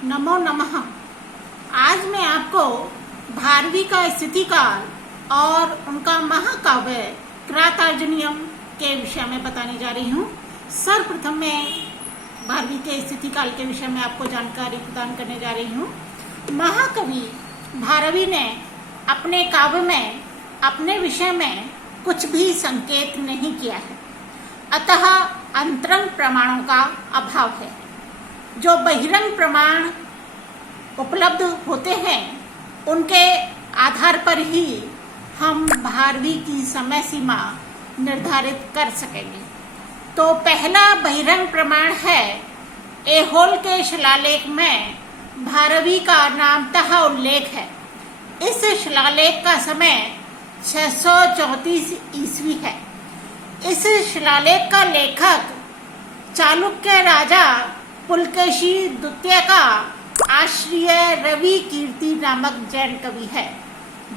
नमो नमः। आज मैं आपको भारवी का स्थिति काल और उनका महाकाव्य किरातार्जुनीयम के विषय में बताने जा रही हूँ। सर्वप्रथम मैं भारवी के स्थिति काल के विषय में आपको जानकारी प्रदान करने जा रही हूँ। महाकवि भारवी ने अपने काव्य में अपने विषय में कुछ भी संकेत नहीं किया है, अतः अंतरंग प्रमाणों का अभाव है। जो बहिरंग प्रमाण उपलब्ध होते हैं उनके आधार पर ही हम भारवी की समय सीमा निर्धारित कर सकेंगे। तो पहला बहिरंग प्रमाण है ऐहोल के शिलालेख में भारवी का नामतः उल्लेख है। इस शिलालेख का समय 634 ईस्वी है। इस शिलालेख का लेखक चालुक्य राजा पुलकेशी द्वितीय का आश्रय रवि कीर्ति नामक जैन कवि है,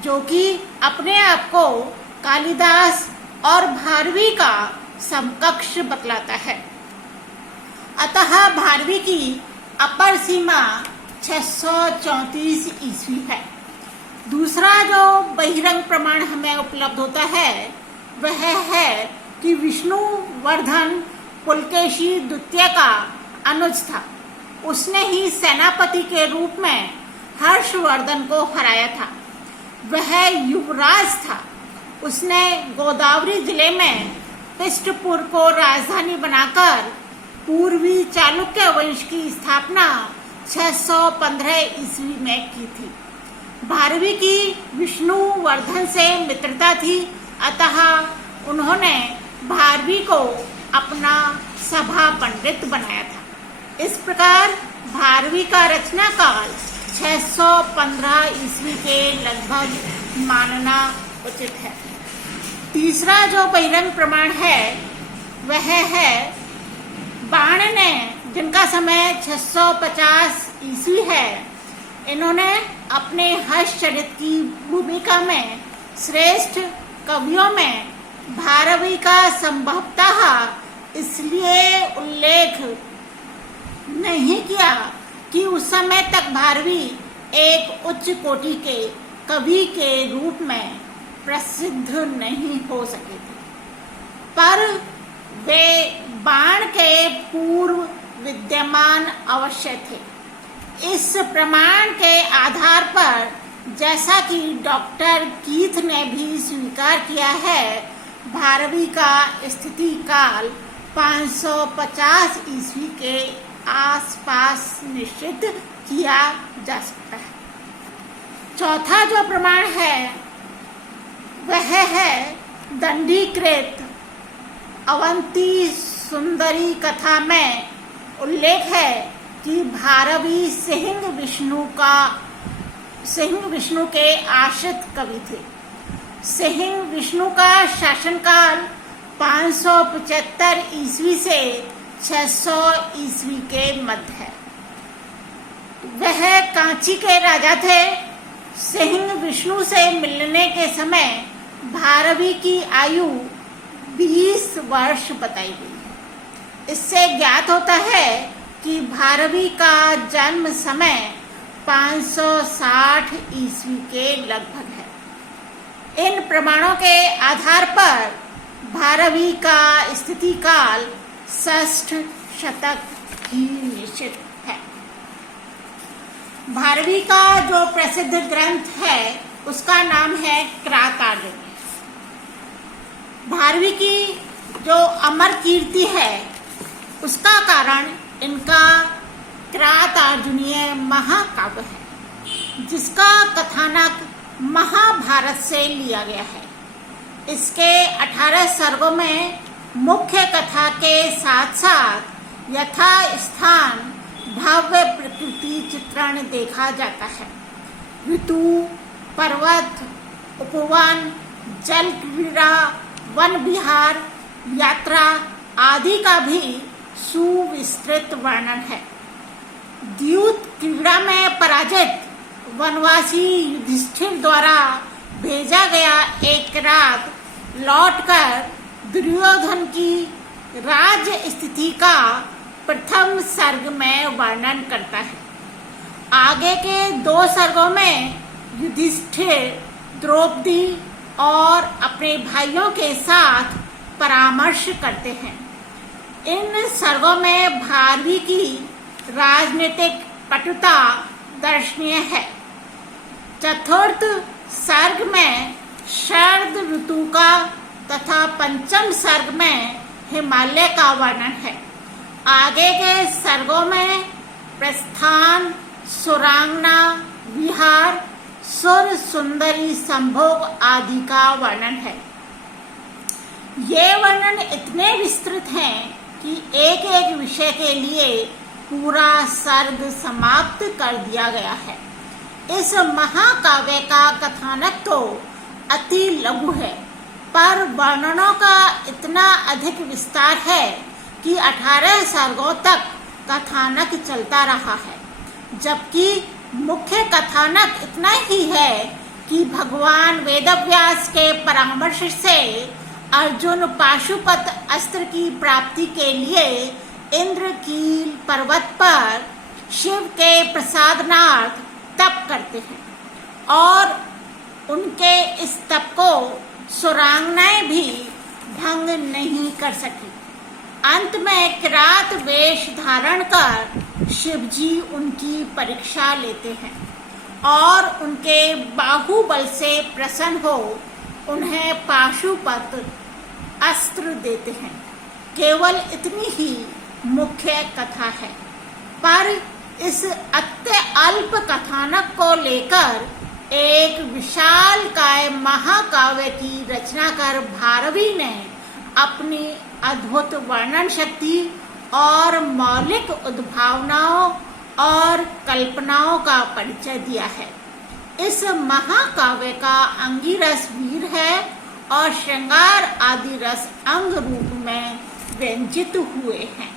जो कि अपने आप को कालिदास और भारवी का समकक्ष बतलाता है। अतः भारवी की अपर सीमा 634 ईस्वी है। दूसरा जो बहिरंग प्रमाण हमें उपलब्ध होता है वह है कि विष्णुवर्धन पुलकेशी द्वितीय का अनुज था। उसने ही सेनापति के रूप में हर्षवर्धन को हराया था। वह युवराज था। उसने गोदावरी जिले में पिष्टपुर को राजधानी बनाकर पूर्वी चालुक्य वंश की स्थापना 615 ईस्वी में की थी। भारवी की विष्णुवर्धन से मित्रता थी, अतः उन्होंने भारवी को अपना सभा पंडित बनाया था। इस प्रकार भारवी का रचना काल 615 ईस्वी के लगभग मानना उचित है। तीसरा जो बहिरंग प्रमाण है वह है बाण ने, जिनका समय 650 ईस्वी है। इन्होंने अपने हर्षचरित की भूमिका में श्रेष्ठ कवियों में भारवी का संभवतः इसलिए उल्लेख नहीं किया कि उस समय तक भारवी एक उच्च कोटि के कवि के रूप में प्रसिद्ध नहीं हो सके थे, पर वे बाण के पूर्व विद्यमान अवश्य थे। इस प्रमाण के आधार पर, जैसा कि डॉक्टर कीथ ने भी स्वीकार किया है, भारवी का स्थिति काल 550 ईस्वी के आसपास निश्चित किया जा सकता है। चौथा जो प्रमाण है वह है दंडीकृत अवंती सुंदरी कथा में उल्लेख है कि भारवी सिंह विष्णु के आश्रित कवि थे। सिंह विष्णु का शासनकाल 575 ईस्वी से 600 ईस्वी के मध्य है। वह कांची के राजा थे। सिंह विष्णु से मिलने के समय भारवी की आयु 20 वर्ष बताई गई है। इससे ज्ञात होता है कि भारवी का जन्म समय 560 ईस्वी के लगभग है। इन प्रमाणों के आधार पर भारवी का स्थिति काल 6ठ शतक ही निश्चित है। भारवी का जो प्रसिद्ध ग्रंथ है उसका नाम है किरातार्जुनीयम। भारवी की जो अमर कीर्ति है उसका कारण इनका किरातार्जुनीय महाकाव्य है, जिसका कथानक महाभारत से लिया गया है। इसके 18 सर्गों में मुख्य कथा के साथ साथ यथा स्थान भव्य प्रकृति चित्रण देखा जाता है। ऋतु, पर्वत, उपवन, जल क्रीड़ा, वन विहार, यात्रा आदि का भी सुविस्तृत वर्णन है। द्यूत क्रीड़ा में पराजित वनवासी युधिष्ठिर द्वारा भेजा गया एक रात लौटकर दुर्योधन की राज्य स्थिति का प्रथम सर्ग में वर्णन करता है। आगे के 2 सर्गों में युधिष्ठिर द्रौपदी और अपने भाइयों के साथ परामर्श करते हैं। इन सर्गों में भारवी की राजनीतिक पटुता दर्शनीय है। चतुर्थ सर्ग में शरद ऋतु का तथा पंचम सर्ग में हिमालय का वर्णन है। आगे के सर्गों में प्रस्थान, सुरांगना, विहार, सुर सुंदरी संभोग आदि का वर्णन है। ये वर्णन इतने विस्तृत हैं कि एक एक विषय के लिए पूरा सर्ग समाप्त कर दिया गया है। इस महाकाव्य का कथानक तो अति लघु है, पर वर्णनों का इतना अधिक विस्तार है कि 18 सर्गों तक कथानक चलता रहा है। जबकि मुख्य कथानक इतना ही है कि भगवान वेदव्यास के परामर्श से अर्जुन पाशुपत अस्त्र की प्राप्ति के लिए इंद्रकील पर्वत पर शिव के प्रसादनार्थ तप करते हैं और उनके इस तप को सुरांगनाएं भी भंग नहीं कर सकी। अंत में किरात वेश धारण कर शिवजी उनकी परीक्षा लेते हैं और उनके बाहुबल से प्रसन्न हो उन्हें पाशुपत अस्त्र देते हैं। केवल इतनी ही मुख्य कथा है, पर इस अत्यल्प कथानक को लेकर एक विशालकाय महाकाव्य की रचना कर भारवी ने अपनी अद्भुत वर्णन शक्ति और मौलिक उद्भावनाओं और कल्पनाओं का परिचय दिया है। इस महाकाव्य का अंगिरस वीर है और श्रृंगार आदि रस अंग रूप में व्यंजित हुए हैं।